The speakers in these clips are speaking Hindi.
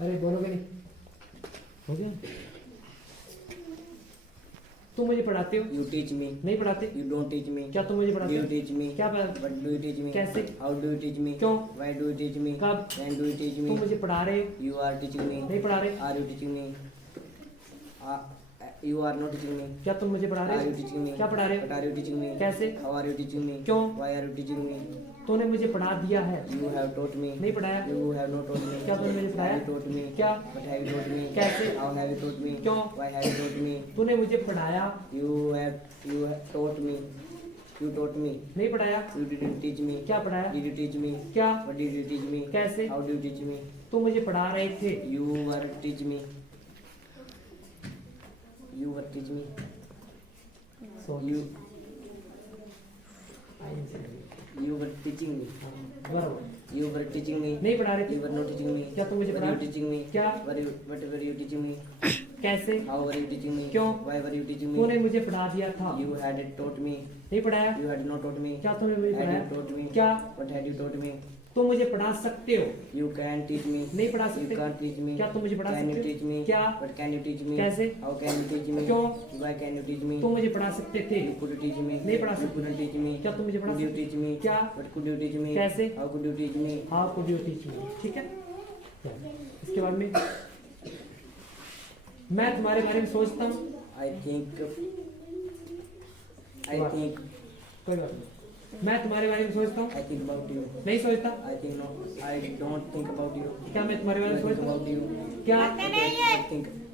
अरे बोलोगे नहीं? हो गया? तुम मुझे पढ़ाते हो? You teach me. नहीं पढ़ाते? You don't teach me. क्या तुम मुझे Do पढ़ाते you हो? teach me? क्या पढ़ाते? What do you teach me? कैसे? How do you teach me? क्यों? Why do you teach me? कब? When do you teach me? तुम मुझे पढ़ा रहे हो? You are teaching me. नहीं पढ़ा रहे? Are you teaching me? You are not teaching me. क्या तुम मुझे पढ़ा Are रहे you हो? teaching me? क्या पढ़ा रहे What हो? are you teaching me? कैसे? How are you teaching me? क्यों? Why are you teaching me? तूने मुझे पढ़ा दिया है। You have taught me. नहीं पढ़ाया? You have not taught me. क्या तुमने मुझे पढ़ाया? Have you taught me? क्या? What have you taught me? कैसे? How have you taught me? क्यों? Why have you taught me? तूने मुझे पढ़ाया? You have taught me. You taught me. नहीं पढ़ाया? You didn't teach me. क्या पढ़ाया? Did you teach me? क्या? What did you teach me? कैसे? How do you teach me? तुम मुझे पढ़ा रहे थे। You were teach me. You were teach me. So, You I answer you. you were teaching me. दोबारा बोलो। You were teaching me. नहीं पढ़ा रहे You थे? were not teaching me. क्या तुम मुझे Were पढ़ा? you teaching me? क्या? What were you teaching me? कैसे? How were you teaching me? क्यों? Why were you teaching me? तूने मुझे पढ़ा दिया था। You had taught me. नहीं पढ़ाया? You had not taught me. क्या तुमने मुझे Had you पढ़ाया? taught me? क्या? What had you taught me? तुम मुझे पढ़ा सकते हो। You can teach me. नहीं पढ़ा You सकते? can't teach me. क्या तुम मुझे पढ़ा Can you सकते teach हो? me? क्या? What can you teach me? कैसे? How can you teach me? क्यों? Why can you teach me? तुम मुझे पढ़ा सकते थे। You could teach me. नहीं पढ़ा You सकते। couldn't teach me. क्या तुम मुझे पढ़ा Could you सकते? teach me? क्या? What could you teach me? कैसे? How could you teach me? How could you teach me? ठीक है? इसके बाद में मैं तुम्हारे बारे में सोचता हूँ। I think. कोई बात नहीं। मैं तुम्हारे बारे में सोचता हूँ। I think about you. नहीं सोचता? I think no. I don't think about you. क्या मैं तुम्हारे बारे में I think सोचता हूँ? about you. क्या?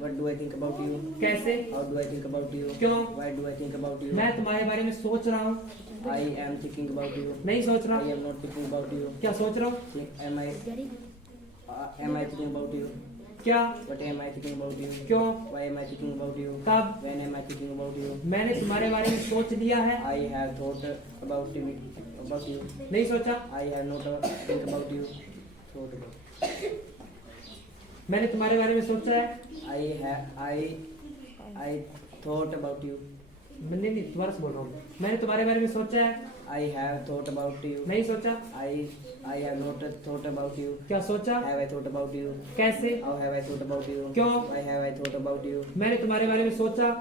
What do I think about you? कैसे? How do I think about you? क्यों? Why do I think about you? मैं तुम्हारे बारे में सोच रहा हूँ। I am thinking about you. नहीं सोच I रहा। am not thinking about you. क्या सोच रहा हूँ? Am I thinking about you? क्या? What am I thinking about you? क्यों? Why am I thinking about you? कब? When am I thinking about you? मैंने तुम्हारे बारे में सोच लिया है। I have thought about you. नहीं सोचा? I have not think about you. Thought about. मैंने तुम्हारे बारे में सोचा है। I thought about you. नहीं दोबारा से बोल रहा हूँ। मैंने तुम्हारे बारे में सोचा है। I have thought about you. नहीं सोचा? I have not thought about you. क्या सोचा? Have I thought about you? कैसे? How have I thought about you? क्यों? Why have I thought about you? मैंने तुम्हारे बारे में सोचा।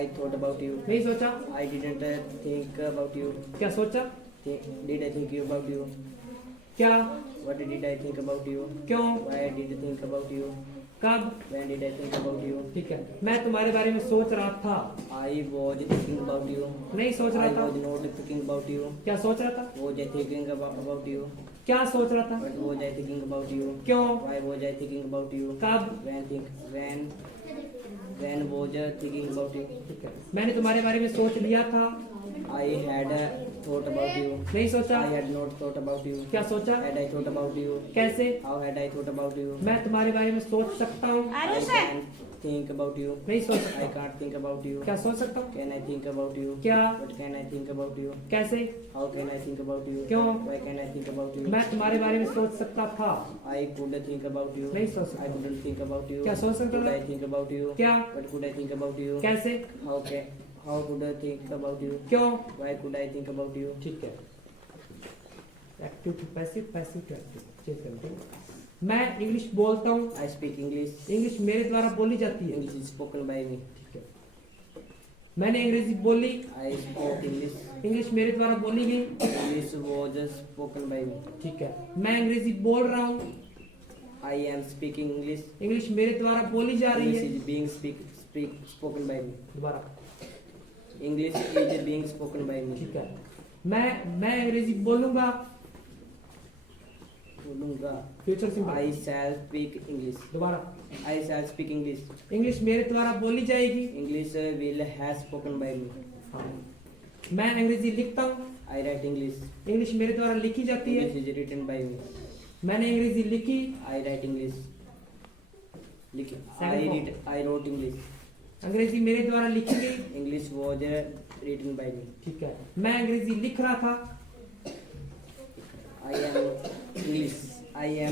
I thought about you. नहीं सोचा? I didn't think about you. क्या सोचा? Did I think about you? क्या? What did I think about you? क्यों? Why did I think about you? कब? When did I think about you? ठीक है। मैं तुम्हारे बारे में सोच रहा था। I was thinking about you. नहीं सोच I रहा था। was not thinking about you. क्या सोच रहा था? Was I thinking about you? क्या सोच रहा था? What was I thinking about you? क्यों? Why was I thinking about you? कब? When was I thinking about you? ठीक है। मैंने तुम्हारे बारे में सोच लिया था। I had thought about you. नहीं सोचा? I had not thought about you. क्या सोचा? Had I thought about you? कैसे? How had I thought about you? मैं तुम्हारे बारे में सोच सकता हूँ। I can't think about you. नहीं सोच I सकता। can't think about you. क्या सोच सकता हूँ? Can I think about you? क्या? What can I think about you? कैसे? How can I think about you? क्यों? Why can I think about you? मैं तुम्हारे बारे में सोच सकता था। I could think about you. नहीं सोच I सकता। couldn't think about you. क्या सोच सकता Could था? I think about you? क्या? What could I think about you? कैसे? How could I think about you? क्यों? Why could I think about you? ठीक है। Active to passive, passive to active change करते हैं। मैं इंग्लिश बोलता हूँ। I speak English. इंग्लिश मेरे द्वारा बोली जाती है। English is spoken by me. ठीक है। मैंने अंग्रेजी बोली। I spoke English. इंग्लिश मेरे द्वारा बोली गई। English was spoken by me. ठीक है। मैं अंग्रेजी बोल रहा हूँ। I am speaking English. English मेरे द्वारा बोली जा रही English है। is being spoken by me. दोबारा। English is being spoken by me. ठीक है। मैं अंग्रेजी बोलूंगा। बोलूंगा. Future simple. I shall speak English. दोबारा। I shall speak English. English मेरे द्वारा बोली जाएगी। English will have spoken by me. हाँ। मैं अंग्रेजी लिखता हूँ। I write English. इंग्लिश मेरे द्वारा लिखी जाती है। English is written by me. मैंने अंग्रेजी लिखी। I write English. I wrote English. अंग्रेजी मेरे द्वारा लिखी गई। English was written by me. ठीक है। मैं अंग्रेजी लिख रहा था। I am English.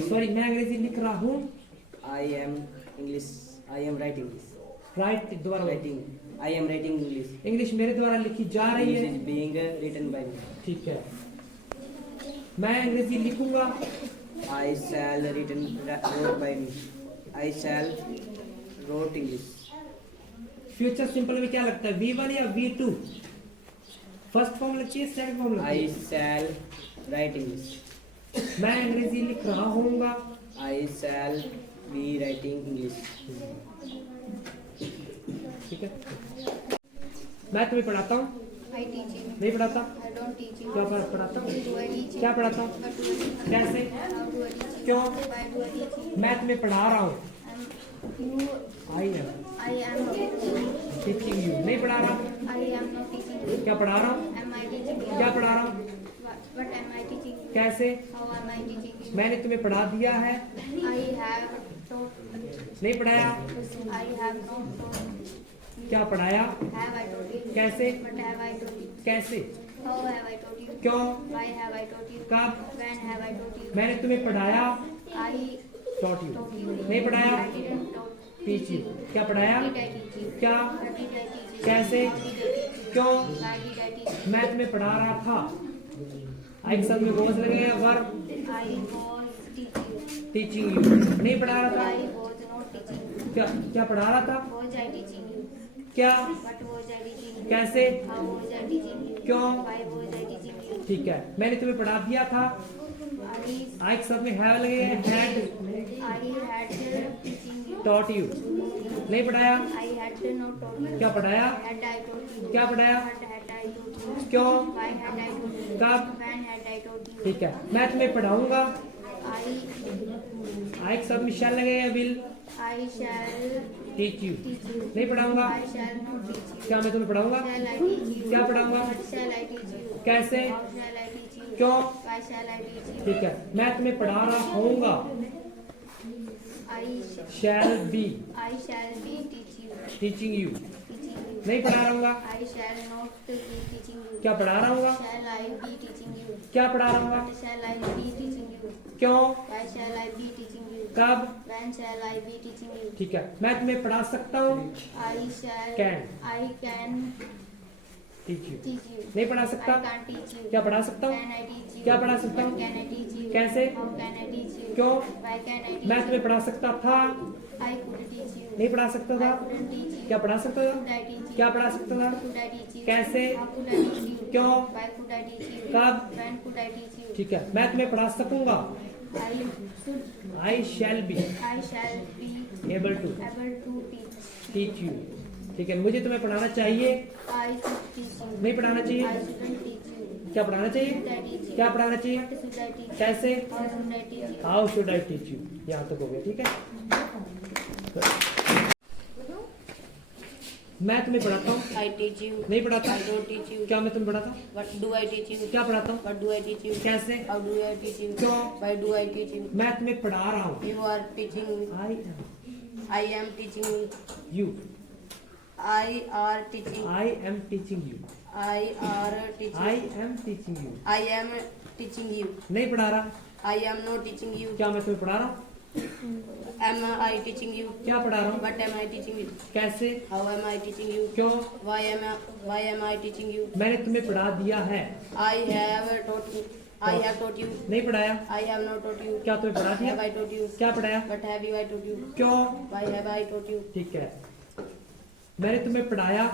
सॉरी, मैं अंग्रेजी लिख रहा हूँ। I am English. I am writing English. Right, दोबारा Writing. I am writing English. English मेरे द्वारा लिखी जा रही English है। is being written by me. ठीक है। मैं अंग्रेजी लिखूंगा। I shall wrote by me. I shall wrote English. Future simple में क्या लगता है, V1 या V2? फर्स्ट फॉर्म लगती है, सेकंड फॉर्म लगती I है? shall write English. मैं अंग्रेजी लिख रहा हूँगा। I shall be writing English. ठीक है, मैं तुम्हें पढ़ाता हूँ, I teach you. नहीं पढ़ाता? I don't teach you. क्या पढ़ाता हूँ? Do I teach you? क्या पढ़ाता हूँ? What do I teach you? कैसे? How do I teach you? क्यों? Why do I teach you? मैं तुम्हें पढ़ा रहा हूँ। You, I am I am teaching you, नहीं पढ़ा रहा। I am not teaching you. क्या पढ़ा रहा हूँ? Am I teaching you? क्या पढ़ा रहा हूँ? What am I teaching you? कैसे? How am I teaching you? मैंने तुम्हें पढ़ा दिया है, I have taught. नहीं पढ़ाया। I have not taught. क्या पढ़ाया? Have I taught you? कैसे? What have I taught you? कैसे? How have I taught you? क्यों? Why have I taught you? कब? When have I taught you? मैंने तुम्हें पढ़ाया, I taught you, taught you. नहीं पढ़ाया, I didn't taught. teach you। क्या पढ़ाया? Did I teach you? क्या? What did I teach you? कैसे? How did I teach you? क्यों? Why did I teach you? मैं तुम्हें पढ़ा रहा था। एक शब्द में बहुत लगेगा verb, I was teaching you. Teaching you, नहीं पढ़ा रहा था। I was not teaching you. क्या क्या पढ़ा रहा था? Was I teaching you? क्या? What was I teaching you? कैसे? How was I teaching you? क्यों? Why was I teaching you? ठीक है, मैंने तुम्हें पढ़ा दिया था। I एक शब्द में हैव लगेगा, had, had teaching you. Taught you, नहीं पढ़ाया। I had not taught you. क्या पढ़ाया? Had I taught you? क्या पढ़ाया? What had I taught you? क्यों? Why had I taught you? कब? When had I taught you? ठीक है, मैं तुम्हें पढ़ाऊंगा। I एक शब्द में शैल लगेगा, will shall teach you, teach you. नहीं पढ़ाऊंगा। I shall not teach you. क्या मैं तुम्हें पढ़ाऊंगा? Shall I teach you? क्या पढ़ाऊंगा? What shall I teach you? कैसे? How shall I teach you? क्यों? Why shall I teach you? ठीक है, मैं तुम्हें पढ़ा रहा होऊंगा। Shall be shall be teach you. Teaching you, Teaching you. नहीं पढ़ा रहा हूँगा। I shall not be teaching you. क्या पढ़ा रहा हूँगा? Shall I be teaching you? क्या पढ़ा रहा हूँगा? What shall I be teaching you? क्यों? Why shall I be teaching you? कब? When shall I be teaching you? ठीक है, मैं तुम्हें पढ़ा सकता हूँ। I shall. Can. I can teach you, teach you. नहीं पढ़ा I सकता। can't teach you. क्या पढ़ा सकता हूँ? Can I teach you? क्या पढ़ा सकता हूँ? When can I teach you? कैसे? How can I teach you? क्यों? Why can I teach मैं you? तुम्हें पढ़ा सकता था, I could teach you. नहीं पढ़ा सकता था। I couldn't teach you. क्या पढ़ा सकता था? Could I teach you? क्या पढ़ा सकता था? Could I teach you? कैसे? How could I teach you? क्यों? Why could I teach you? कब? When could I teach you? ठीक है, मैं तुम्हें पढ़ा सकूंगा। I should. I shall be I shall be able to able to teach. Teach you. ठीक है, मुझे तुम्हें पढ़ाना चाहिए, I should teach you. नहीं पढ़ाना I चाहिए। shouldn't teach you. क्या पढ़ाना Should चाहिए? I teach you? क्या पढ़ाना चाहिए? What should I teach you? कैसे? How should I teach you? How should I teach you, यहाँ तक हो गया। ठीक है, मैं तुम्हें पढ़ाता हूँ, I teach you. नहीं पढ़ाता। I don't teach you. क्या मैं तुम्हें पढ़ाता? What do I teach you? क्या पढ़ाता हूँ? What do I teach you? कैसे? How do I teach you? क्यों? Why do I teach you? मैं तुम्हें पढ़ा रहा हूँ। You are teaching me. I I am teaching you. You, I are teaching. I am teaching you, I are teaching. I am teaching you, I am teaching you. नहीं पढ़ा रहा। I am not teaching you. क्या मैं तुम्हें पढ़ा रहा हूँ? Am I teaching you? क्या पढ़ा रहा हूँ? What am I teaching you? कैसे? How am I teaching you? क्यों? Why am I teaching you? मैंने तुम्हें पढ़ा दिया है, I have taught you. I have taught you. नहीं पढ़ाया। I have not taught you. क्या तुम्हें पढ़ा दिया? Have I taught you? क्या पढ़ाया? What have you I taught you? क्यों? Why have I taught you? ठीक है, मैंने तुम्हें पढ़ाया,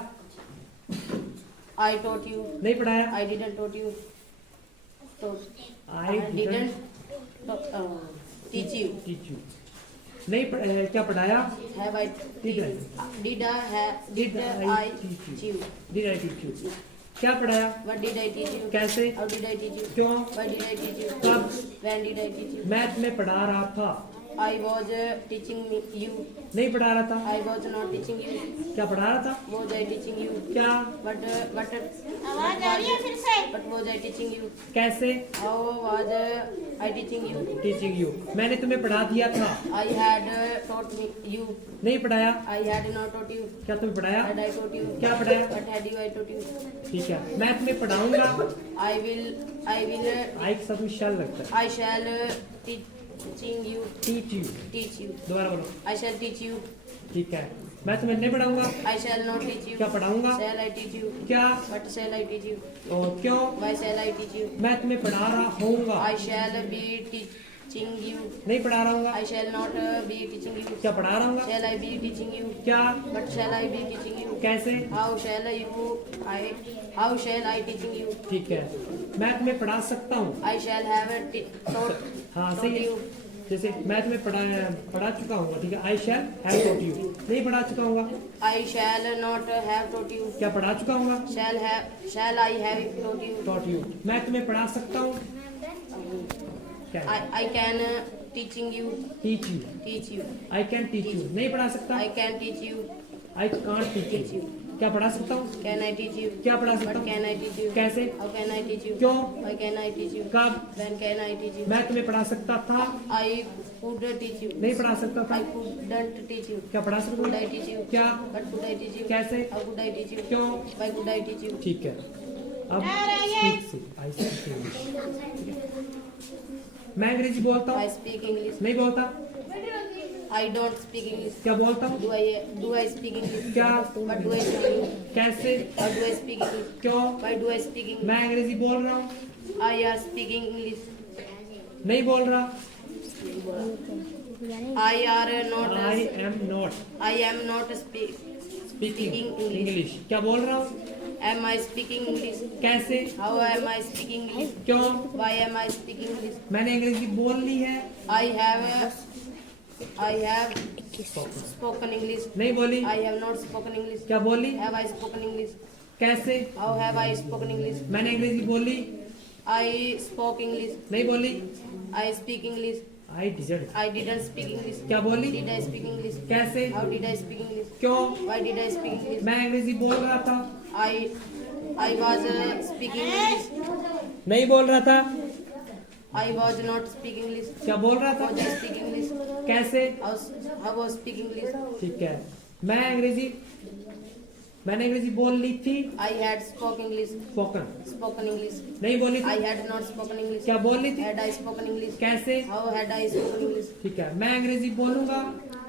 I taught you. नहीं पढ़ाया। I didn't taught you. Taught. I didn't teach you. Teach you, नहीं क्या पढ़ाया? Have I Did I? Did I have? Did I teach you? Did I teach you, क्या पढ़ाया? What did I teach you? कैसे? How did I teach you? क्यों? Why did I teach you? कब? When did I teach you? मैं तुम्हें पढ़ा रहा था, I was teaching you. नहीं पढ़ा रहा था। I was not teaching you. क्या पढ़ा रहा था? Was I teaching you? क्या? What आवाज आ रही है फिर से? What was I teaching you? कैसे? How was I teaching you? Teaching you, मैंने तुम्हें पढ़ा दिया था, I had taught me you. नहीं पढ़ाया। I had not taught you. क्या तुम्हें पढ़ाया? Had I taught you? क्या पढ़ाया? What had you I taught you? ठीक है, मैं तुम्हें पढ़ाऊंगा। I will आई के साथ में शैल लगता है। I shall teaching you. Teach you, Teach you. दोबारा बोलो। I shall teach you. ठीक है, मैं तुम्हें नहीं पढ़ाऊंगा। I shall not teach you. क्या पढ़ाऊंगा? Shall I teach you? क्या? What shall I teach you? और क्यों? Why shall I teach you? मैं तुम्हें पढ़ा रहा होऊंगा। I shall be teaching you. नहीं पढ़ा रहा हूँ। I shall not be teaching you. क्या पढ़ा रहा हूँ? Shall I be teaching you? क्या? But shall I be teaching you? कैसे? How shall I teaching you? ठीक है, मैं तुम्हें पढ़ा सकता हूँ। I shall have taught हाँ taught सही है। you. जैसे मैं तुम्हें पढ़ा चुका हूँ, ठीक है। आई शैल हैव टॉट यू, नहीं पढ़ा चुका हूँ। I shall not have taught you. क्या पढ़ा चुका हूँ? Shall I have taught you? Taught you. मैं तुम्हें पढ़ा सकता हूँ। क्या? I can teaching you. Teach you. Teach you. I can teach you, नहीं पढ़ा सकता। I can teach you. I can't teach you. क्या पढ़ा सकता हूँ? Can I teach you? क्या पढ़ा सकता But हूँ? can I teach you? कैसे? How can I teach you? क्यों? Why can I teach you? कब? When can I teach you? मैं तुम्हें पढ़ा सकता था, I could teach you. नहीं पढ़ा सकता था। I couldn't teach you. क्या पढ़ा सकता Could I था? teach you? क्या? But could I teach you? कैसे? How could I teach you? क्यों? Why could I teach you? ठीक है। अब स्पीक से, आई स्पीक इंग्लिश। मैं अंग्रेजी बोलता I हूँ, speak English. नहीं बोलता। I don't speak English. क्या बोलता हूँ? Do I speak English? क्या? But do I speak English? कैसे? How do I speak English? क्यों? Why do I speak English? मैं अंग्रेजी बोल रहा हूँ, I am speaking English. नहीं बोल रहा। I are not. I am not I am not speaking Speaking English. English. क्या बोल रहा हूँ? Am I speaking English? कैसे? How am I speaking English? क्यों? Why am I speaking English? मैंने अंग्रेजी बोल ली है, I have spoken English. नहीं बोली। I have not spoken English. क्या बोली? Have I spoken English? कैसे? How have I spoken English? मैंने अंग्रेजी बोली, I spoke English. नहीं बोली। I speak English. I didn't. I didn't speak English. क्या बोली? Did I speak English? कैसे? How did I speak English? क्यों? Why did I speak English? मैं अंग्रेजी बोल रहा था, I was speaking English. नहीं बोल रहा था। I was not speaking English. क्या बोल रहा था? Was I speaking English? कैसे? I was speaking English. ठीक है, मैंने अंग्रेजी बोल ली थी, I had spoken English. Spoken English. नहीं बोली I थी। had not spoken English. क्या बोल ली थी? Had I spoken English? कैसे? How had I spoken English? ठीक है, मैं अंग्रेजी बोलूंगा,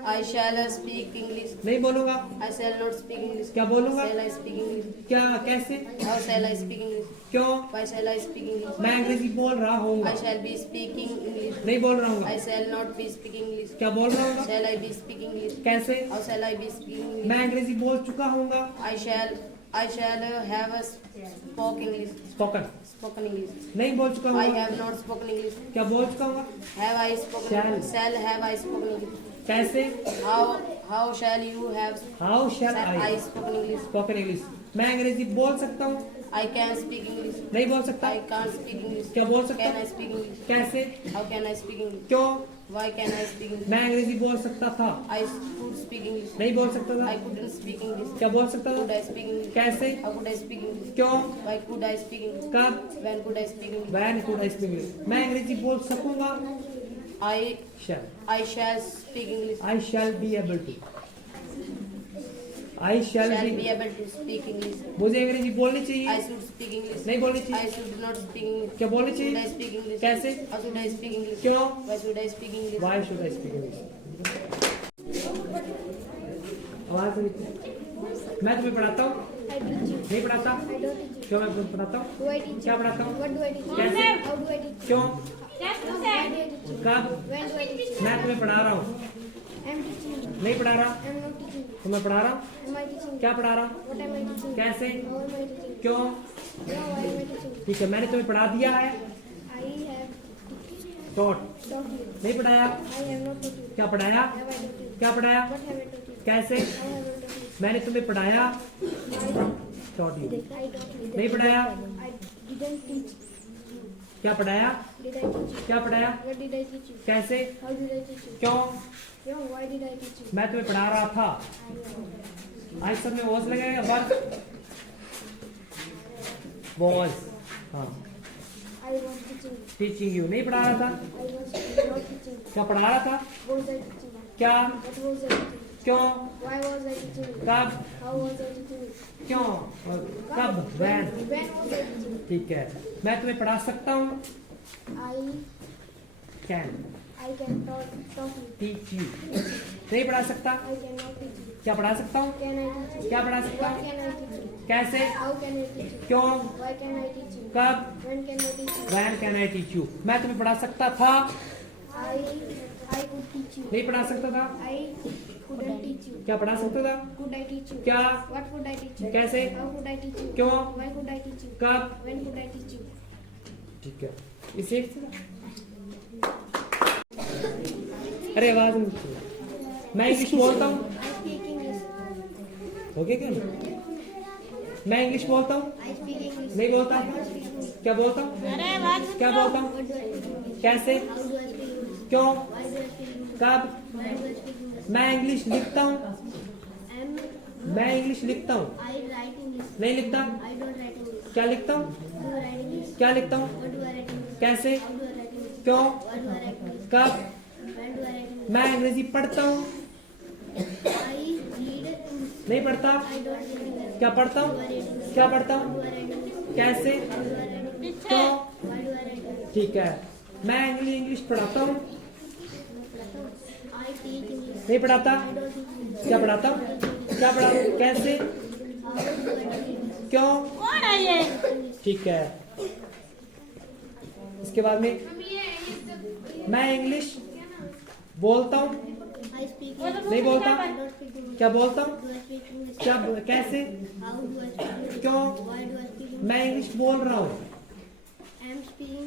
I shall speak English. नहीं बोलूंगा। I shall not speak English. क्या बोलूंगा? Shall I speak English? क्या? कैसे? How shall I speak English? क्यों? Why shall I speak English? मैं अंग्रेजी बोल रहा हूँ, I shall be speaking English. नहीं बोल रहा हूँ। I shall not be speaking English. क्या बोल रहा हूँ? Shall I be speaking English? कैसे? How shall I be speaking English? मैं अंग्रेजी बोल चुका हूँ, I shall have spoken English. Spoken English. नहीं बोल चुका I हूँ। have not spoken English. क्या बोल चुका हूँ? Have I spoken Shall. English? Shall have I spoken English? कैसे? How shall you have how shell I I spoken English? Spoken English. मैं अंग्रेजी बोल सकता हूँ, I can speak English. नहीं बोल सकता। I can't speak English. क्या बोल सकता Can I हूँ? speak English? कैसे? How can I speak English? क्यों? Why can I speak English? मैं अंग्रेजी बोल सकता था, I could speak English. नहीं बोल सकता I था। couldn't speak English. क्या बोल सकता Could था? I speak English? कैसे? How could I speak English? क्यों? Why could I speak English? कब? When could I speak English? When could I speak English. मैं अंग्रेजी बोल सकूंगा, I shall. shall speak English. I shall be able to. I shall Shall be be. able to speak English. मुझे अंग्रेजी बोलनी I चाहिए, should speak English. नहीं बोलनी I चाहिए। should not speak English. क्या बोलनी Should I चाहिए? speak English? कैसे? How should I speak English? क्यों? Why should I speak English? Why should I speak English. आवाज से नीचे। मैं तुम्हें पढ़ाता हूँ, I teach you. नहीं पढ़ाता। I don't teach you. क्यों? मैं तुम्हें पढ़ाता हूँ। Do I teach क्या you? पढ़ाता हूँ? What do I teach you? कैसे? How do I teach you? क्यों? Why do I teach you? कब? When do I teach you? मैं तुम्हें पढ़ा रहा हूँ, I'm teaching you. नहीं पढ़ा रहा। I'm not teaching you. तो मैं पढ़ा रहा हूँ, Am I teaching you? क्या पढ़ा रहा हूँ? What am I teaching you? कैसे? How am I teaching you? क्यों? No, why am I teaching you? ठीक है, मैंने तुम्हें पढ़ा दिया है, I have taught. taught you. नहीं पढ़ाया। I have not taught you. क्या पढ़ाया? Have I taught you? क्या पढ़ाया? What have I taught you? कैसे? How have I taught you? मैंने तुम्हें पढ़ाया, I taught you. I taught you. नहीं पढ़ाया। I didn't teach you. क्या पढ़ाया? Did I teach you? क्या पढ़ाया? What did I teach you? कैसे? How did I teach you? क्यों? Yo, why did I teach you? मैं तुम्हें पढ़ा रहा था। आज सब में वॉइस लगेगा, वर्क वॉइस। हाँ, I was teaching you. Teaching you. नहीं पढ़ा रहा था। I was not teaching you. क्या पढ़ा रहा था? What was I teaching you? क्या? What was I teaching you? क्यों? Why was I teaching you? कब? How was I teaching you? क्यों? और कब? Van. When was I teaching you? ठीक है, मैं तुम्हें पढ़ा सकता हूँ, I can can talk you. Teach you. नहीं पढ़ा सकता। I cannot teach you. क्या पढ़ा सकता हूँ? Can I teach you? क्या पढ़ा सकता What हूँ? can I teach you? कैसे? How can I teach you? क्यों? Why can I teach you? कब? When can I teach you? When can I teach you. मैं तुम्हें पढ़ा सकता था, I could teach you. नहीं पढ़ा सकता था? I couldn't teach you. क्या पढ़ा सकता था? Could I teach you? क्या? What could I teach you? कैसे? How could I teach you? क्यों? Why could I teach you? कब? When could I teach you? ठीक है, इसे एक से अरे आवाज नहीं उठती। मैं इंग्लिश बोलता हूँ। I speak English. हो गया क्या? मैं इंग्लिश बोलता हूँ। I speak English. नहीं बोलता? I don't speak English. क्या बोलता हूँ? अरे आवाज मत क्या करो। बोलता हूँ? What do I speak English? कैसे? How do I speak English? क्यों? Why do I speak English? कब? Why do I speak English? मैं इंग्लिश लिखता हूँ। I'm मैं इंग्लिश लिखता हूँ। I write English. नहीं लिखता? I don't write English. क्या लिखता हूँ? Do you write English? क्या लिखता हूँ? What do I write English? कैसे? How do I write English? क्यों? Why do I write English? कब? When do I write English? मैं अंग्रेजी पढ़ता हूँ। I read English. नहीं पढ़ता? I don't read English. क्या पढ़ता हूँ? क्या पढ़ता हूँ? Do I write English? कैसे? How do I write English? पीछे। क्यों? Why do I write English? ठीक है, मैं इंग्लिश पढ़ाता हूँ। I teach English. नहीं पढ़ाता? I don't teach English. क्या पढ़ाता हूँ? क्या पढ़ा? कैसे? How do I teach English? क्यों? कौन है ये? ठीक है, इसके बाद में मैं इंग्लिश बोलता हूँ। I speak वो तो English. नहीं बोलता? I don't speak English. क्या बोलता हूँ? Do I speak English? क्या? कैसे? How do I speak English? क्यों? Why do I speak English? मैं इंग्लिश बोल रहा हूँ। I am speaking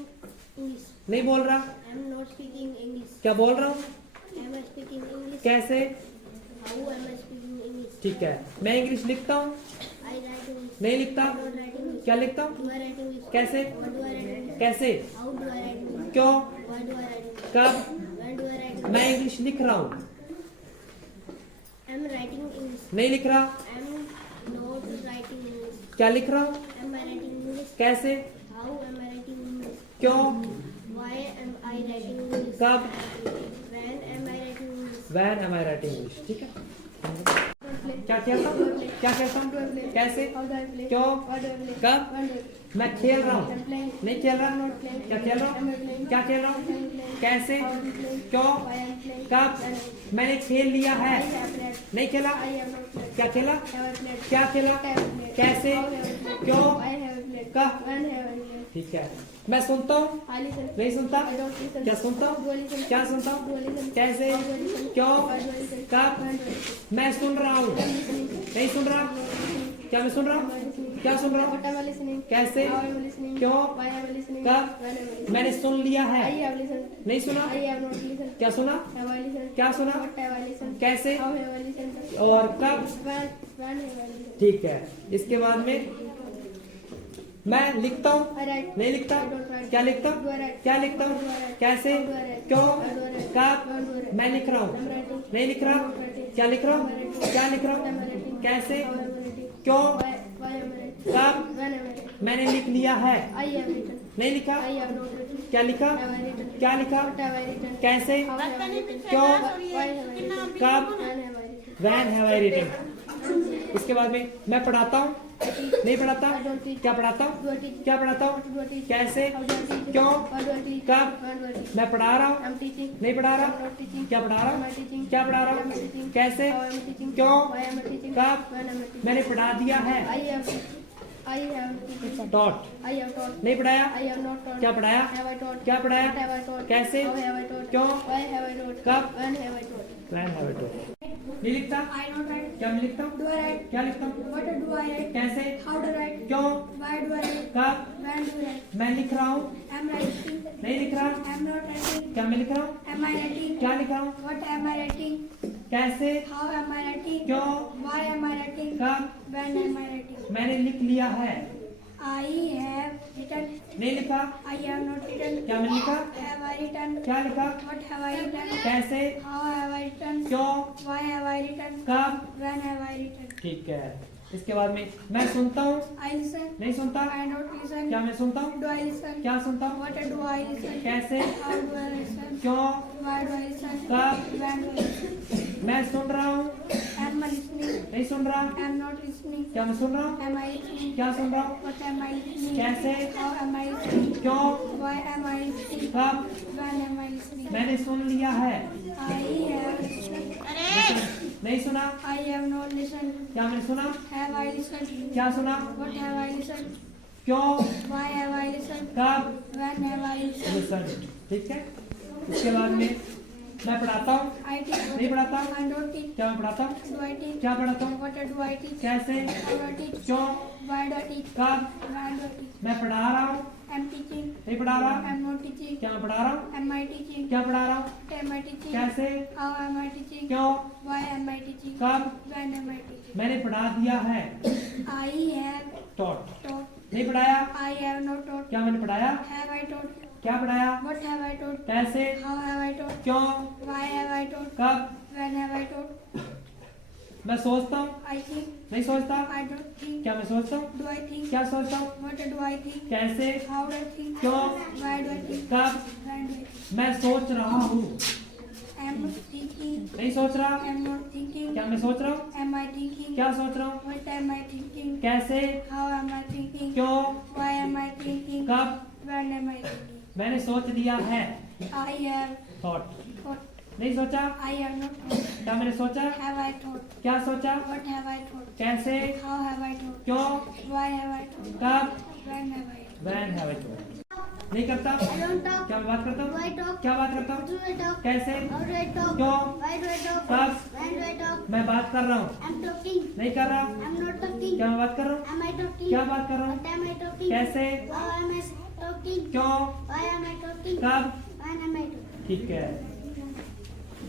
English. नहीं बोल रहा? I am not speaking English. क्या बोल रहा हूँ? Am I speaking English? कैसे? How am I speaking English? ठीक है, मैं इंग्लिश लिखता हूँ। I write English. नहीं लिखता? I don't write English. क्या लिखता हूँ? Do I write English? कैसे? What do I write English? कैसे? How do I write English? क्यों? Why do I write English? कब? When do I write English? मैं इंग्लिश लिख रहा हूँ। I am writing English. नहीं लिख रहा? I am not writing English. क्या लिख रहा हूँ? Am I writing English? कैसे? How am I writing English? क्यों? Why am I writing English? कब? When am I writing English? When am I writing English? ठीक है। क्या खेलता हूँ? क्या खेलता हूँ? कैसे? How do I play? क्यों? What do I play? कब? When do I play? मैं खेल रहा हूँ। I'm playing. नहीं खेल रहा? I'm not playing. क्या खेल रहा Am I हूँ? playing? क्या खेल रहा How हूँ? am I playing? कैसे? How am I playing? क्यों? Why am I playing? कब? When? मैंने खेल लिया है। I have played. नहीं खेला? I have not played. क्या खेला? Have I played? क्या खेला? What have I played? कैसे? How have I played? क्यों? Why have I played? कब? When have I played? ठीक है, मैं सुनता हूँ। I listen. नहीं सुनता? I don't listen. क्या सुनता हूँ? Do I listen? क्या सुनता Do I हूँ? listen? कैसे? How do I listen? क्यों? Why do I listen? कब? When do I listen? मैं सुन रहा हूँ। I'm listening. नहीं सुन रहा? क्या मैं सुन रहा Am I हूँ? listening? क्या सुन रहा What हूँ? am I listening? कैसे? How am I listening? क्यों? Why am I listening? कब? When am I listening? मैंने सुन लिया I है। have listened. नहीं सुना? I have not listened. क्या सुना? Have I listened? क्या सुना? What have I listened? कैसे? How have I listened? और कब? When have I listened? ठीक है, इसके बाद में मैं लिखता हूँ। I write. नहीं लिखता? I don't write. क्या लिखता Do I हूँ? write? क्या लिखता Do I हूँ? write? कैसे? How do I write? क्यों? How do I write? कब? When do I write? मैं लिख रहा I'm हूँ। writing. नहीं लिख रहा? I'm not writing. क्या लिख रहा I'm हूँ? writing. क्या लिख रहा What am I हूँ? writing? कैसे? How am I writing? क्यों? Why am I writing? कब? When am I writing? मैंने लिख लिया है। I have written. नहीं लिखा? I have not written. क्या लिखा? Have I written? क्या लिखा? What have I written? कैसे? How बस have I पहले written? पीछे क्यों? बात हो रही है। Why have I कितना written? भी कब? बोलो ना। When have I written? When have I written? इसके बाद में मैं पढ़ाता हूँ। नहीं पढ़ाता? I don't teach. क्या पढ़ाता हूँ? Do I teach? क्या पढ़ाता What हूँ? do I teach? कैसे? How do I teach? क्यों? What do I teach? कब? When do I teach? मैं पढ़ा रहा हूँ। I'm teaching. नहीं पढ़ा I'm रहा? not teaching. क्या पढ़ा रहा Am I हूँ? teaching? क्या पढ़ा रहा Am I हूँ? teaching? कैसे? How am I teaching? क्यों? Why am I teaching? कब? When am I teaching? मैंने पढ़ा दिया है। I have teaching. Dot. I have taught. नहीं पढ़ाया? I have not taught. क्या पढ़ाया? Have I taught? क्या पढ़ाया? What have I taught? कैसे? How have I taught? क्यों? Why have I taught? कब? When have I taught? When have I taught? नहीं लिखता? I don't write. क्या मैं लिखता हूँ? Do I write? क्या लिखता हूँ? What do I write? कैसे? How do I write? क्यों? Why do I write? कब? When do I write? मैं लिख रहा हूँ। Am I writing? नहीं लिख रहा? Am not writing. क्या मैं लिख रहा हूँ? Am I writing? क्या लिख रहा हूँ? What am I writing? कैसे? How am I writing? क्यों? Why am I writing? कब? When am I writing? मैंने लिख लिया है। I have written. नहीं लिखा? I have not written. क्या मैंने लिखा? Have I written? क्या लिखा? What have I written? कैसे? How have I written? क्यों? Why have I written? कब? When have I written? ठीक है, इसके बाद में मैं सुनता हूँ। I listen. नहीं सुनता? I don't listen. क्या मैं सुनता हूँ? Do I listen? क्या सुनता हूँ? What do I listen? कैसे? How do I listen? क्यों? Why do I listen? कब? When do I listen? मैं सुन रहा हूँ। Am I listening? नहीं सुन रहा? Am not listening. क्या मैं सुन रहा हूँ? Am I listening? क्या सुन रहा हूँ? What am I listening? कैसे? How am I listening? क्यों? Why am I listening? कब? When am I listening? मैंने सुन लिया है। I have listened. अरे नहीं सुना? I have not listened. क्या मैंने सुना? Have I listened? क्या सुना? What have I listened? क्यों? Why have I listened? कब? When have I listened? Listen. ठीक है। उसके बाद में मैं पढ़ाता हूँ, I teach. नहीं पढ़ाता, I don't teach. क्या मैं पढ़ाता हूँ, Do I teach? क्या पढ़ाता हूँ, What do I teach? कैसे, How do I teach? क्यों, Why do I teach? कब, Why do I teach? मैं पढ़ा रहा हूँ, I'm teaching. नहीं पढ़ा रहा, I'm not teaching. क्या मैं पढ़ा रहा हूँ, Am I teaching? क्या पढ़ा रहा हूँ, What am I teaching? कैसे, How am I teaching? क्यों, Why am I teaching? कब, When am I teaching? मैंने पढ़ा दिया है, I have टॉट, taught. नहीं पढ़ाया, I have not taught. क्या मैंने पढ़ाया, Have I taught? क्या पढ़ाया, What have I taught? कैसे, How have I taught? क्यों, Why have I taught? कब, When have I taught? मैं सोचता हूँ, I think. नहीं सोचता, I don't think. क्या मैं सोचता हूँ, Do I think? क्या सोचता हूँ, What do I think? कैसे, How do I think? क्यों, Why do I think? कब, When do I think? मैं सोच रहा हूँ, Am I thinking? नहीं सोच रहा, Am not thinking? क्या मैं सोच रहा हूँ, Am I thinking? क्या सोच रहा हूँ, What am I thinking? कैसे, How am I thinking? क्यों, Why am I thinking? कब, When am I thinking? मैंने सोच लिया है, I have थॉट, thought. नहीं सोचा, I have not thought. क्या मैंने सोचा, Have I thought? क्या सोचा, What have I thought? कैसे, How have I thought? क्यों, Why have I thought? कब, When have I thought? When have thought, नहीं करता, I don't talk. क्या मैं बात करता Do I हूँ, talk? क्या बात करता What हूँ, do I talk? कैसे, How do I talk? क्यों, Why do I talk? कब, When do I talk? मैं बात कर रहा हूँ, I'm talking. नहीं कर रहा, I'm not talking. क्या मैं बात कर रहा हूँ, Am I talking? क्या बात कर रहा हूँ, What am I talking? कैसे, How am I talking? क्यों, Why am I talking? कब, When am I talking? ठीक है,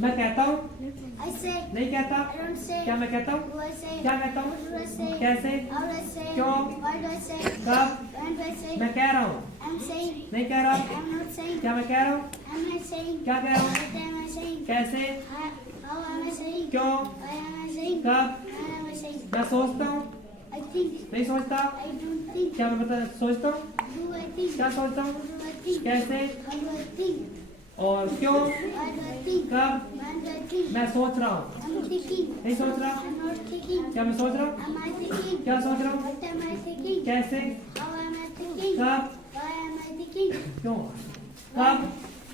मैं कहता हूँ, I say. नहीं कहता, I don't say. क्या मैं कहता हूँ, Do I say? क्या कहता हूँ, What do I say? कैसे, How do I say? क्यों, Why do I say? कब, When do I say? मैं कह रहा हूँ, I'm saying. नहीं कह रहा, I'm not saying. क्या मैं कह रहा हूँ, Am I saying? क्या कह रहा हूँ, What am I saying? कैसे, How am I saying? क्यों, Why am I saying? कब, When am I saying? मैं सोचता हूँ, I think. नहीं सोचता, I don't think. क्या मैं बता सोचता हूँ, Do I think? क्या सोचता हूँ, What do I think? कैसे, How do I think? और क्यों, Why do I think? कब, When do I think? मैं सोच रहा हूँ, I'm thinking. नहीं सोच रहा, I'm not thinking. क्या मैं सोच रहा हूँ, Am I thinking? क्या सोच रहा हूँ, What am I thinking? कैसे, How am I thinking? कब, Why am I thinking? क्यों, कब,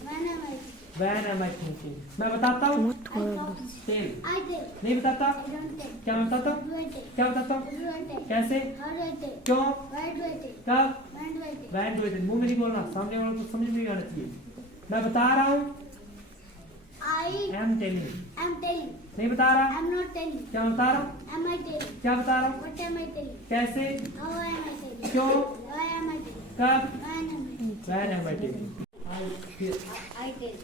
When am I? when am I thinking, मैं बताता हूँ, I talk. Tell, I tell. नहीं बताता, I don't tell. क्या मैं बताता हूँ, Do I tell? क्या बताता हूँ, What do I tell? कैसे, How do I tell? क्यों, Why do I tell? कब, When do I tell? When do it, मुंह में नहीं बोलना, सामने वालों को समझ नहीं आना चाहिए, मैं बता रहा हूँ, I am telling, am telling. नहीं बता रहा, I'm not telling. क्या मैं बता रहा हूँ, Am I telling? क्या बता रहा हूँ, What am I telling? कैसे, How am I telling? क्यों, Why am I telling? कब, When am I telling? When am I telling, I tell.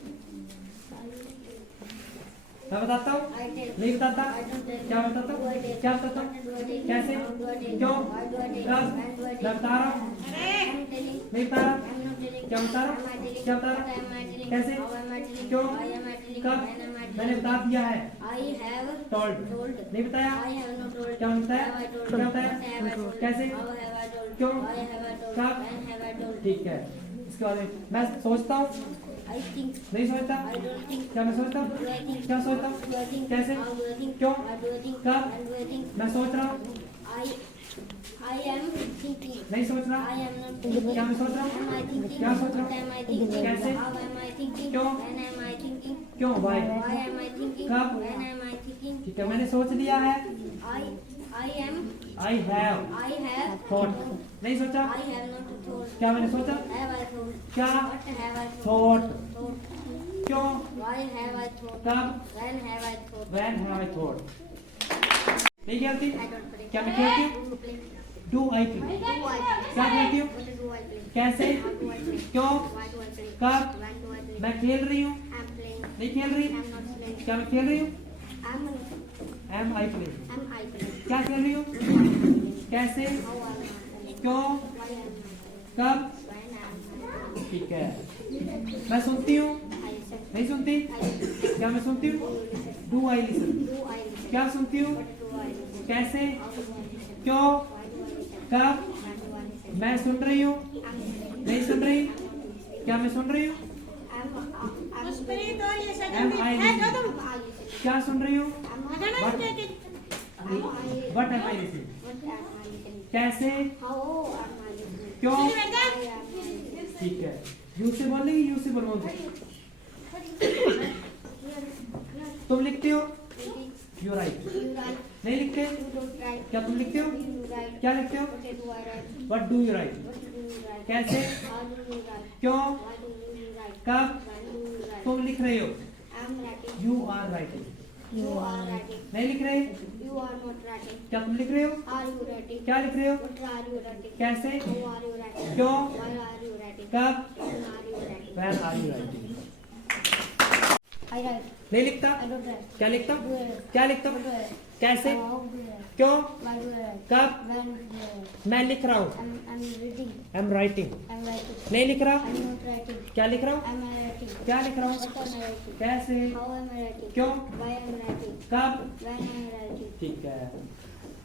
मैं बताता हूँ, I tell. नहीं बताता, I don't tell. क्या बताता Do I हूँ, tell? क्या बताता What हूँ, do I tell? कैसे, How do I tell? क्यों, Why do I tell? कब, When do I मैं tell? बता रहा हूँ, I'm telling. नहीं बता रहा, I'm not telling. क्या बता रहा, Am I telling? क्या बता What रहा, am I telling? कैसे, How am I telling? क्यों, Why am I telling? कब, When am I telling? मैंने बता दिया है, I have टोल्ड, told. नहीं बताया, I have not told. क्या बताया, Have I told? क्या What बताया, have I told? कैसे, How have I told? क्यों, Why have I told? कब, When have I told? ठीक है, इसके बाद में मैं सोचता हूँ, I think. नहीं सोचता, I don't think. क्या मैं सोचता हूँ, Do I think? क्या सोचता Do I हूँ, think? कैसे, How do I think? क्यों, Why do I think? कब, When do I think? मैं सोच रहा हूँ, I am thinking. नहीं सोच रहा, I am not thinking. क्या मैं सोच रहा Am हूँ, I thinking? क्या सोच रहा What हूँ, am I thinking? कैसे, How am I thinking? क्यों, When am I thinking? क्यों, Y, Why am I thinking? कब, When am I thinking? ठीक है, मैंने सोच लिया है, I am. I have I have. Thought, नहीं सोचा, I have not thought. क्या मैंने सोचा, Have I thought? क्या, What have I thought? Thought, Thought. क्यों, Why have I thought? कब, When have I thought? When have I thought, नहीं खेलती, I don't play. क्या मैं खेलती हूँ, Do play. Do I play, Do I play? क्या खेलती हूँ, What do I play? कैसे, How do I play? क्यों, Why do I play? कब, When do I play? मैं खेल रही हूँ, I'm playing. नहीं खेल रही, I'm not playing. क्या मैं खेल रही हूँ, I'm am I play, I playing. क्या खेल रही हूँ, कैसे, How am I playing? क्यों, Why am I playing? कब, When am I playing? ठीक है, मैं सुनती हूँ, I listen. नहीं सुनती, I listen. क्या मैं सुनती हूँ, Do you listen? Do I listen, Do I listen? क्या सुनती हूँ, What do I listen? कैसे, How do I listen? क्यों, Why do I listen? कब, When do I listen? मैं सुन रही हूँ, I'm listening. नहीं सुन रही, क्या मैं सुन रही हूँ, I'm एम आई लिसन, क्या सुन रही हूँ, What what am I listen, am I listening? कैसे, How am I listening? क्यों, Why am I listening? ठीक है, यू से बोलेगी, यू से बोलोगे, तुम लिखते हो, यू राइट, You write. नहीं लिखते, You don't write. क्या तुम लिखते हो, You write. क्या लिखते हो, What do I write? What do you right, What do you write? कैसे, How do you write? क्यों, Why do you write? कब, When do you write? तुम लिख रहे हो, I'm writing. You are writing, You are writing. नहीं लिख रहे, You are not writing. क्या तुम लिख रहे हो, Are you writing? क्या लिख रहे हो, What are you writing? कैसे, How are you writing? क्यों, Why are you writing? कब, When are you writing? When are you writing. I write. नहीं लिखता, I don't write. क्या लिखता, Do I write? क्या लिखता, What do I write? कैसे, How do I write? क्यों, Why do I write? कब, When do I write? मैं लिख रहा हूँ, I'm reading. I am writing, I'm writing. नहीं लिख रहा, I'm not writing. क्या लिख रहा हूँ, Am I writing? क्या लिख रहा हूँ, What am I writing? कैसे, How am I writing? क्यों, Why am I writing? कब, When am I writing? ठीक है।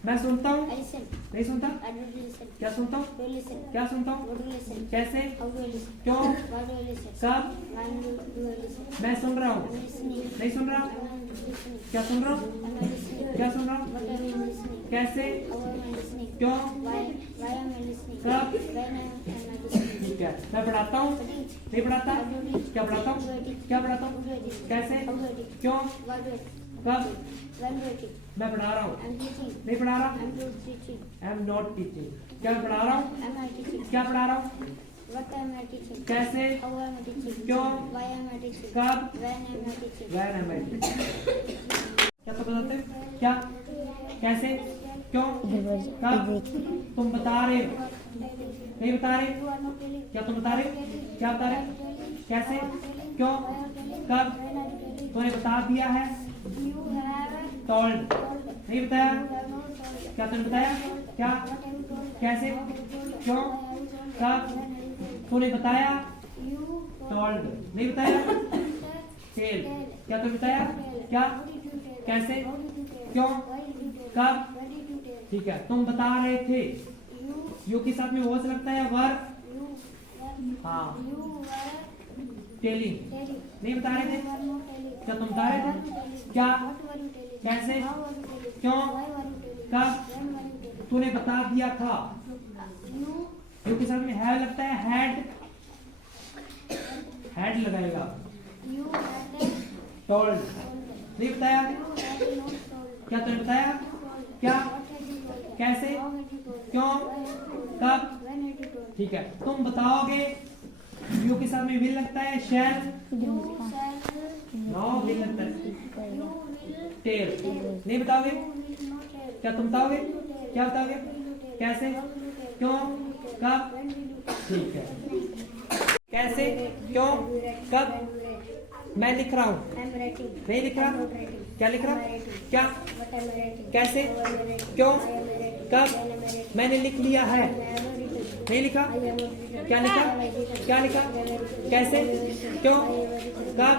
मैं सुनता हूँ, I listen. नहीं सुनता, I don't listen. क्या सुनता हूँ, Do you listen? क्या सुनता हूँ, What do you listen? कैसे, How do you listen? क्यों, Why do you listen? कब, When do you listen? मैं सुन रहा हूँ, I'm listening. नहीं सुन रहा, I'm listening. क्या सुन रहा हूँ, Am I listening? क्या सुन रहा हूँ, What am I listening? कैसे, How am I listening? क्यों, Why am I listening? कब, When am I listening? ठीक है। मैं पढ़ाता हूँ, नहीं पढ़ाता, क्या पढ़ाता हूँ, क्या पढ़ाता हूँ, कैसे, How do I teach? क्यों, Why do I teach? कब, When do I teach? मैं पढ़ा रहा हूँ, I'm teaching. नहीं पढ़ा रहा, I'm not teaching. I am not teaching, क्या मैं पढ़ा रहा हूँ, Am I teaching? क्या पढ़ा रहा हूँ, What am I teaching? कैसे, How am I teaching? क्यों, Why am I teaching? कब, When am I teaching? When am I क्या तो बताते हैं, क्या, कैसे, क्यों, कब, तुम बता रहे हो, नहीं बता रहे, You are not telling. क्या तुम बता रहे, क्या बता रहे, कैसे, क्यों, कब, तूने बता दिया है, You have टोल्ड, नहीं बताया, not told. क्या तुमने बताया, क्या, What have you told? कैसे, क्यों, कब, तूने बताया, You टोल्ड, नहीं बताया, टेल, क्या तुमने बताया, क्या, कैसे, क्यों, कब, ठीक है। तुम बता रहे थे, यू के साथ में वॉज लगता है, वर, हाँ, टेलिंग, नहीं बता रहे थे, क्या तुम बता रहे थे, क्या, कैसे, क्यों, कब, तूने बता दिया था, यू के साथ में हैव लगता है, हैड, हैड लगाएगा, टोल्ड, नहीं बताया, क्या तुमने बताया, क्या, कैसे, क्यों, कब, ठीक है। तुम बताओगे, यू के साथ में विल लगता है, शैल, नो विल लगता है, टेल, नहीं बताओगे, क्या तुम बताओगे, क्या बताओगे, कैसे, क्यों, कब, ठीक है। कैसे, क्यों, कब, मैं लिख रहा हूँ, नहीं लिख रहा, क्या लिख रहा, क्या, कैसे, क्यों, कब, मैंने लिख लिया है, नहीं लिखा, क्या लिखा, क्या लिखा, कैसे, क्यों, कब,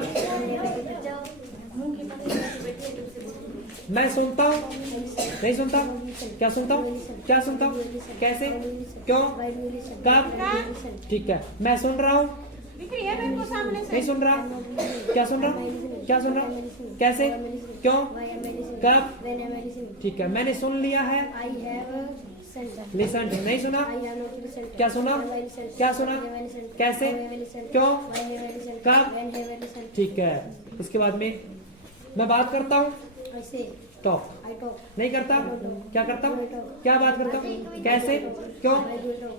मैं सुनता हूँ, नहीं सुनता, क्या सुनता हूँ, क्या सुनता हूँ, कैसे, क्यों, कब, ठीक है। मैं सुन रहा हूँ, नहीं सुन रहा, क्या सुन रहा, क्या सुन रहा, कैसे, क्यों, कब, ठीक है। मैंने सुन लिया है, लिसन, नहीं सुना, क्या सुना, क्या सुना, कैसे, क्यों, कब, ठीक है। इसके बाद में मैं बात करता हूँ, टॉक, नहीं करता, क्या करता हूँ, क्या बात करता हूँ, कैसे, क्यों,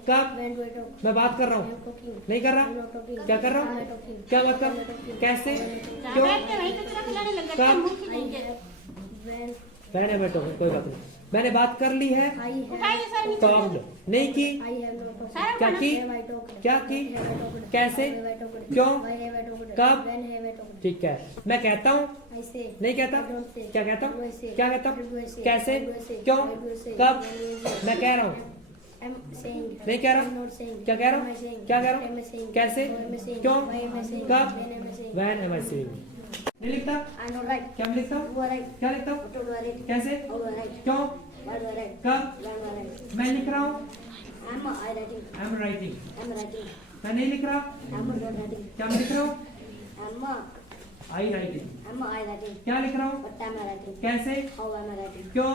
कब, मैं बात कर रहा हूँ, नहीं कर रहा, क्या कर रहा हूँ, क्या बात कर, कैसे, क्यों, कब, मैंने बैठो, कोई बात नहीं, मैंने बात कर ली है, टॉक्ड, नहीं की, क्या की, क्या की, कैसे, क्यों, कब, ठीक है। मैं कहता हूँ, नहीं कहता, क्या कहता हूँ, क्या कहता हूँ, कैसे, क्यों, कब, मैं कह रहा हूँ, नहीं कह रहा, क्या कह रहा हूँ, क्या कह रहा हूँ, कैसे, क्यों, कब, when am I saying, नहीं लिखता, क्या मैं लिखता हूँ, क्या लिखता हूँ, कैसे, क्यों, कब, मैं लिख रहा हूँ, आई एम राइटिंग, मैं नहीं लिख रहा, क्या मैं लिख रहा हूँ, आई राइटिंग, क्या लिख रहा हूँ, कैसे, क्यों,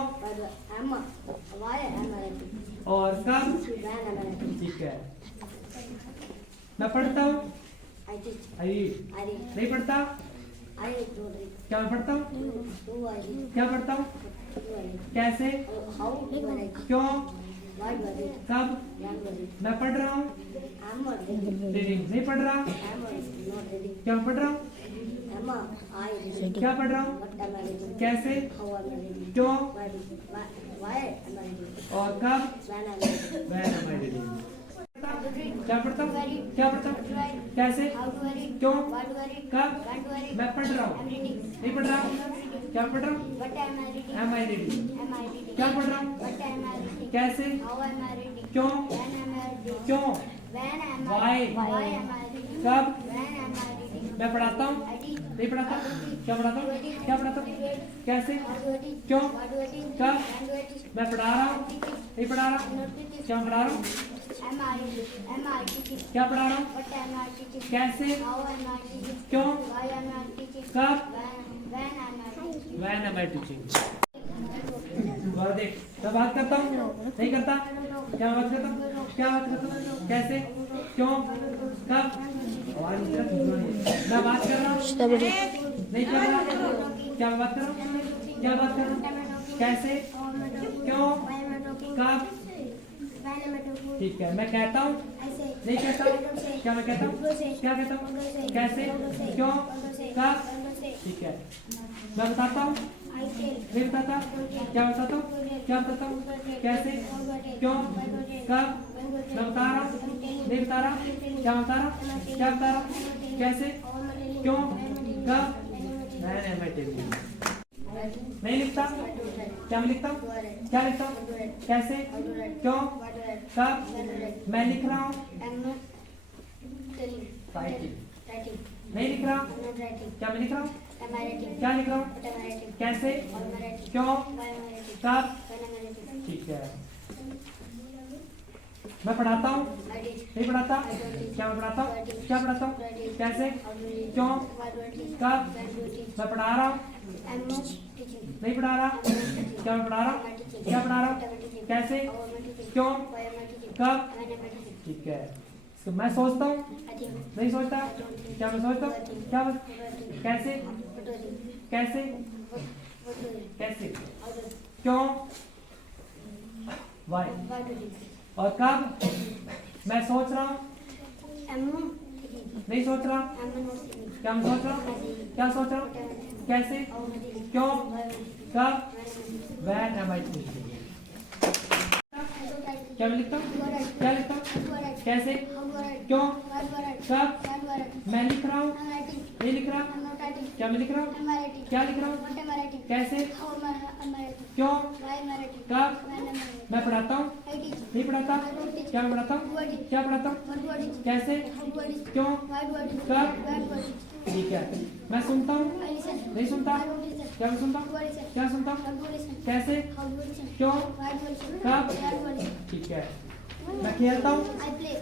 और कब, ठीक है। मैं पढ़ता हूँ, आई, नहीं पढ़ता, क्या मैं पढ़ता हूँ, क्या पढ़ता हूँ, कैसे, क्यों, कब, मैं पढ़ रहा हूँ, नहीं पढ़ रहा, क्या पढ़ रहा हूँ, क्या पढ़ रहा हूँ? कैसे? क्यों? और कब? When am I reading? क्या पढ़ता हूँ? क्या पढ़ता हूँ? कैसे? क्यों? कब? मैं पढ़ रहा हूँ। नहीं पढ़ रहा हूँ? क्या पढ़ रहा हूँ? Am I reading? क्या पढ़ रहा हूँ? कैसे? क्यों? क्यों? Why? कब? मैं पढ़ाता हूँ? नहीं पढ़ाता? क्या पढ़ाता हूँ? क्या पढ़ाता हूँ? कैसे? क्यों? कब? मैं पढ़ा रहा हूँ? नहीं पढ़ा रहा? क्या पढ़ा रहा हूँ? क्या पढ़ा रहा हूँ? कैसे? क्यों? कब? When am I teaching? और देख, मैं बात करता हूँ? नहीं करता? क्या बात करता हूँ? क्या बात करता हूँ? कैसे? क्यों? कब? आवाज नहीं है। मैं बात कर रहा हूँ? नहीं कर रहा? क्या बात कर रहा हूँ? क्या बात कर रहा हूँ? कैसे? क्यों? कब? ठीक है, मैं कहता हूँ? नहीं कहता? क्या मैं कहता हूँ? क्या कहता हूँ? कैसे? क्यों? कब? ठीक है, मैं बताता हूँ? नहीं बताता? क्या बताता हूँ? क्या बताता हूँ? कैसे? क्यों? कब? मैं बता रहा हूँ? नहीं बता रहा? क्या बता रहा? क्या बता रहा? कैसे? क्यों? कब? नहीं लिखता? क्या मैं लिखता हूँ? क्या लिखता हूँ? कैसे? क्यों? कब? मैं लिख रहा हूँ? नहीं लिख रहा? क्या मैं लिख रहा हूँ? क्या लिख रहा हूँ? कैसे? क्यों? कब? ठीक है, मैं पढ़ाता हूँ? नहीं पढ़ाता? क्या मैं पढ़ाता हूँ? क्या पढ़ाता हूँ? कैसे? क्यों? कब? मैं पढ़ा रहा हूँ? नहीं पढ़ा रहा? क्या मैं पढ़ा रहा हूँ? क्या पढ़ा रहा हूँ? कैसे? क्यों? कब? ठीक है, तो मैं सोचता हूँ? नहीं सोचता? क्या मैं सोचता हूँ? क्या कैसे? कैसे? कैसे? क्यों? वाई? और कब? मैं सोच रहा हूँ? नहीं सोच रहा? क्या मैं सोच रहा हूँ? क्या सोच रहा हूँ? कैसे? क्यों? कब? When am I thinking? क्या मैं लिखता हूँ? क्या लिखता हूँ? कैसे? क्यों? कब? मैं लिख रहा हूँ? नहीं लिख रहा? क्या मैं लिख रहा हूँ? क्या लिख रहा हूँ? कैसे? क्यों? कब? मैं पढ़ाता हूँ? नहीं पढ़ाता? क्या मैं पढ़ाता हूँ? क्या पढ़ाता हूँ? कैसे? क्यों? कब? ठीक है, मैं सुनता हूँ? नहीं सुनता? क्या मैं सुनता हूँ? क्या सुनता हूँ? कैसे? क्यों? कब? ठीक है, मैं खेलता हूँ?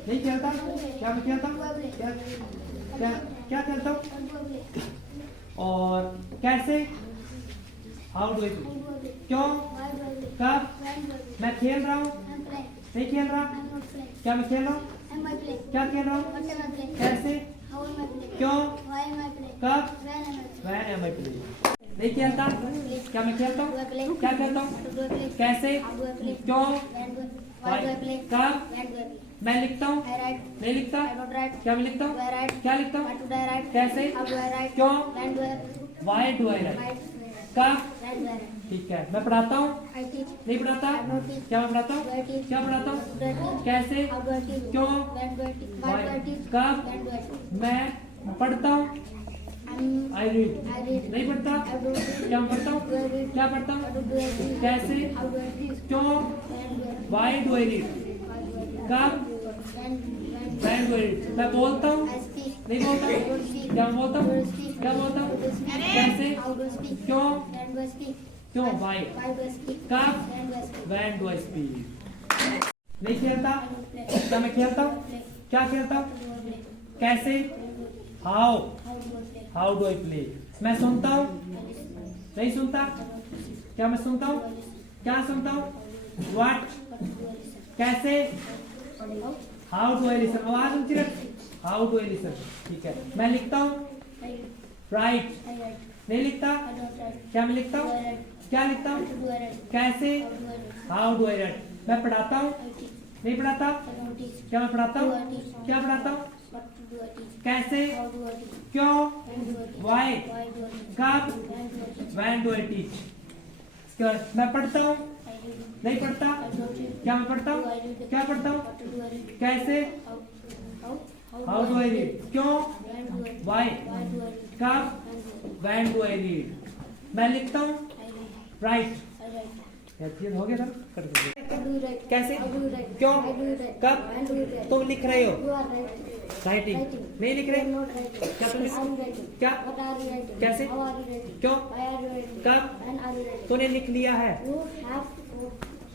नहीं खेलता? क्या मैं खेलता हूँ? क्या क्या क्या खेलता हूँ? और कैसे? How do I play? क्यों? कब? मैं खेल रहा हूँ? नहीं खेल रहा? क्या मैं खेल रहा हूँ? क्या खेल रहा हूँ? कैसे? क्यों? कब? When am I playing? नहीं खेलता? क्या मैं खेलता हूँ? क्या खेलता हूँ? कैसे? क्यों? कब? मैं लिखता हूँ? नहीं लिखता? क्या मैं लिखता हूँ? क्या लिखता हूँ? कैसे? क्यों? Why do I write? कब? ठीक है, मैं पढ़ाता हूँ? नहीं पढ़ाता? क्या मैं पढ़ाता हूँ? क्या पढ़ाता हूँ? कैसे? क्यों? Why? कब? मैं पढ़ता हूँ? I read. नहीं पढ़ता? क्या मैं पढ़ता हूँ? क्या पढ़ता हूँ? कैसे? क्यों? Why do I read? कब? When do I read? मैं बोलता हूँ? नहीं बोलता? क्या मैं बोलता हूँ? क्या बोलता हूँ? कैसे? क्यों? क्यों? Why? कब? When do I speak? नहीं खेलता? क्या मैं खेलता हूँ? क्या खेलता हूँ? कैसे? How? How do I play? मैं सुनता हूँ? नहीं सुनता? क्या मैं सुनता हूँ? क्या सुनता हूँ? What? कैसे? How do I listen? आवाज ऊंची रख। How do I listen? ठीक है, मैं लिखता हूँ? Write. नहीं लिखता? क्या मैं लिखता हूँ? क्या लिखता हूँ? कैसे? How do I write? मैं पढ़ाता हूँ? नहीं पढ़ाता? क्या मैं पढ़ाता हूँ? क्या पढ़ाता हूँ? What do I teach? कैसे, How do I teach? क्यों, When do I teach? why, Why do I teach? कब, When do I teach? when do I teach। इसके बाद मैं पढ़ता हूँ, I read. नहीं पढ़ता, I don't read. क्या मैं पढ़ता Do I हूँ, read? क्या पढ़ता हूँ, What do I read? कैसे, How? how do I read, क्यों, When do I read? why, Why do I read? कब, When do I read? when do I read। मैं लिखता हूँ, I read. Right, I write. ये हो गया सर, कर दीजिए। How do you write? कैसे? How do you write? क्यों? How do you write? कब? When do you write? तुम लिख रहे हो, You are writing. Writing, Writing. नहीं लिख You are रहे, not writing. क्या तुम लिख- Are you writing? क्या? What are you writing? कैसे? How are you writing? क्यों? Why are you writing? कब? When are you writing? तूने लिख लिया है, You have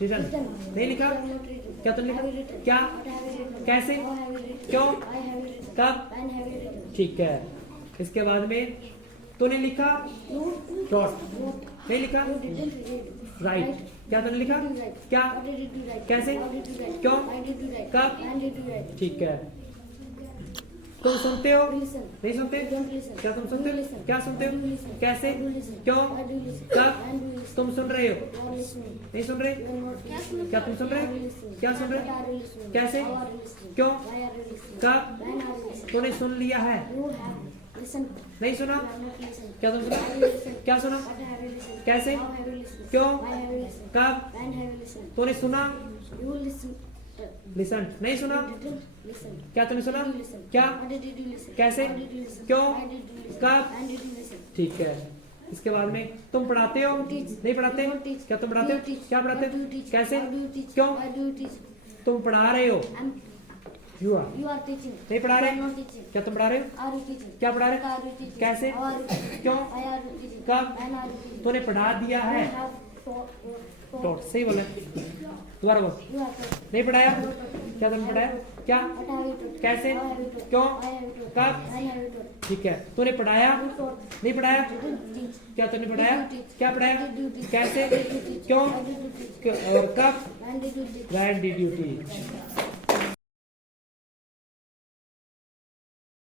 रिटन, written. नहीं लिखा, You have not written. क्या तुमने Have you written? क्या? What have you written? कैसे? How have you written? क्यों? Why have you written? कब, When have you written? ठीक है। इसके बाद में तूने लिखा, You डॉट, wrote. नहीं लिखा, You didn't read. राइट, क्या तूने लिखा, Did you write? क्या, What did you write? कैसे? How did you write? क्यों? Why did you write? कब? When did you write? ठीक है। तुम सुनते हो, Listen. नहीं सुनते, You don't listen. क्या तुम सुनते You हो, listen. क्या सुनते How do you हो, listen? कैसे, How do you listen? क्यों, Why do you listen? कब, When do you listen? तुम सुन रहे हो, You are listening. नहीं सुन रहे, You are not listening. क्या तुम सुन रहे, Are you listening? क्या सुन रहे, What are you listening? कैसे, How are you listening? क्यों, Why are you listening? कब, When are you listening? तूने सुन लिया है, You have listened. नहीं सुना, You have not listened. क्या तुम सुना, Have you listened? क्या सुना, What have you listened? कैसे, How have you listened? क्यों, Why have you listened? कब, When have you listened? तूने सुना, You listen. लिसन, नहीं सुना, Didn't listen. क्या तूने सुना, Did you listen? क्या, What did you listen? कैसे? How did you listen? क्यों? Why did you listen? कब? When did you listen? ठीक है। इसके बाद में तुम पढ़ाते हो, नहीं पढ़ाते, You don't teach. क्या तुम पढ़ाते You हो, teach. क्या पढ़ाते What do you हो, teach? कैसे, How do you teach? क्यों, Why do you teach? तुम पढ़ा रहे हो, I'm, you are, you are teaching. नहीं पढ़ा You रहे, are not teaching. क्या तुम पढ़ा रहे हो, Are you teaching? क्या पढ़ा रहे, What are you teaching? कैसे? How are you teaching? क्यों? Why are you teaching? कब? When are you teaching? तूने पढ़ा दिया है, You have taught. टॉट, सही बोला, दोबारा बोल, You have taught. नहीं पढ़ाया, क्या तुमने पढ़ाया, क्या, What have you taught? कैसे? How have you taught? क्यों? Why have you taught? कब? When have you taught? ठीक है, तूने पढ़ाया, You taught. नहीं पढ़ाया, Didn't teach. क्या तूने पढ़ाया, Did you teach? क्या पढ़ाया, Did you teach? कैसे, Did you teach? क्यों, Why did you teach? और कब, When did you teach? when did you teach।